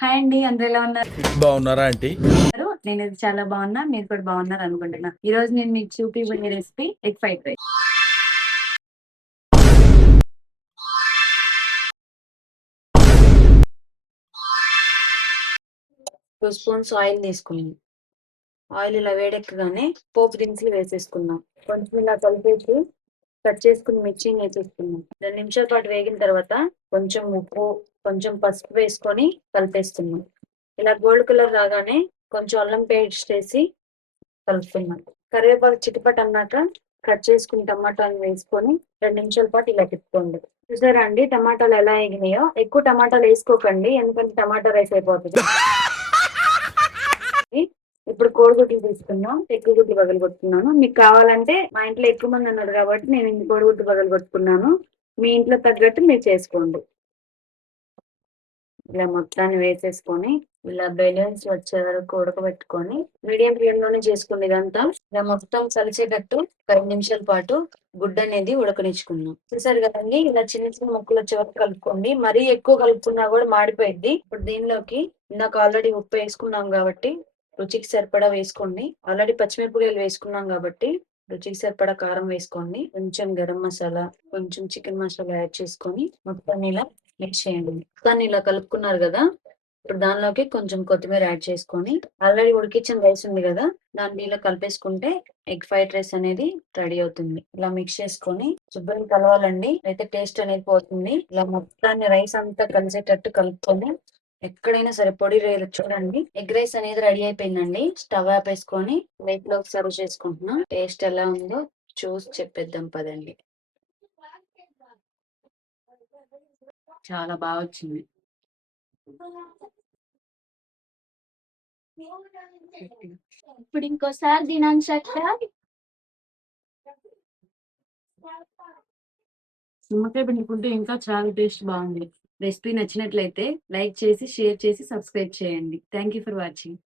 Hi అండి. అందరూ ఎలా ఉన్నారు? బాగున్నారా ఆంటీ? నేనైతే చాలా బాగున్నా. మీరు కూడా బాగున్నారనుకుంటున్నా. ఈరోజు నేను మీకు చూపియబోయే recipe egg fried rice. 2 spoons oil తీసుకున్నాం. ఆయిల్ ఇలా వేడెక్కగానే పోపు దినుసులు వేసేసుకుందాం. కొంచెం ఇలా కలిపేసి కట్ చేసుకుని మిర్చిని వేసేసుకుందాం. 2 నిమిషాల పాటు వేగిన తర్వాత కొంచెం ఉప్పు, కొంచెం పసుపు వేసుకొని కలిపేస్తున్నాం. ఇలా గోల్డ్ కలర్ రాగానే కొంచెం అల్లం పేస్ట్ వేసి కలుపుతున్నాం. కరివేపాకు చిటపట అన్నాక కట్ చేసుకుని టమాటాలు వేసుకొని 2 నిమిషాల పాటు ఇలా తిప్పుకోండి. చూసారా అండి టమాటాలు ఎలా ఎగినాయో? ఎక్కువ టమాటాలు వేసుకోకండి, ఎందుకంటే టమాటా రైస్ అయిపోతుంది. ఇప్పుడు కోడిగుడ్లు తీసుకుందాం. ఎక్కువ గుడ్లు పగలగొట్టుకున్నాను. మీకు కావాలంటే మా ఇంట్లో ఎక్కువ మంది అన్నారు కాబట్టి నేను ఇన్ని కోడిగుడ్లు పగలగొట్టుకున్నాను. మీ ఇంట్లో తగ్గట్టు మీరు చేసుకోండి. ఇలా మొత్తాన్ని వేసేసుకొని ఇలా బెలూన్స్ వచ్చే వరకు ఉడకబెట్టుకొని మీడియం ఫ్లేమ్ లోనే చేసుకోండి ఇదంతా. ఇలా మొత్తం కలిసేటట్టు 5 నిమిషాల పాటు గుడ్డ అనేది ఉడకనిచ్చుకుందాం. చూసారు కదండి, ఇలా చిన్న చిన్న ముక్కలు వచ్చే వరకు కలుపుకోండి. మరీ ఎక్కువ కలుపుకున్నా కూడా మాడిపోయింది. ఇప్పుడు దీనిలోకి ఇందాక ఆల్రెడీ ఉప్పు వేసుకున్నాం కాబట్టి రుచికి సరిపడా వేసుకోండి. ఆల్రెడీ పచ్చిమిరపకాయలు వేసుకున్నాం కాబట్టి రుచికి సరిపడా కారం వేసుకోండి. కొంచెం గరం మసాలా, కొంచెం చికెన్ మసాలా యాడ్ చేసుకొని మొత్తం ఇలా మిక్స్ చేయండి. మొత్తాన్ని ఇలా కలుపుకున్నారు కదా, ఇప్పుడు దానిలోకి కొంచెం కొత్తిమీర యాడ్ చేసుకొని ఆల్రెడీ ఉడికించిన రైస్ ఉంది కదా, దాన్ని ఇలా కలిపేసుకుంటే ఎగ్ ఫ్రైడ్ రైస్ అనేది రెడీ అవుతుంది. ఇలా మిక్స్ చేసుకొని శుభ్రంగా కలవాలండి, అయితే టేస్ట్ అనేది పోతుంది. ఇలా మొత్తాన్ని రైస్ అంతా కలిసేటట్టు కలుపుకొని ఎక్కడైనా సరే పొడి రేలు చూడండి. ఎగ్ రైస్ అనేది రెడీ అయిపోయిందండి. స్టవ్ ఆపేసుకొని ప్లేట్ లోకి సర్వ్ చేసుకుంటున్నాం. టేస్ట్ ఎలా ఉందో చూసి చెప్పేద్దాం పదండి. చాలా బాగా వచ్చింది. ఇప్పుడు ఇంకోసారి తినని చక్క నిమ్మకాయ పిండుకుంటే ఇంకా చాలా టేస్ట్ బాగుంది. రెసిపీ నచ్చినట్లయితే లైక్ చేసి, షేర్ చేసి, సబ్స్క్రైబ్ చేయండి. Thank you for watching.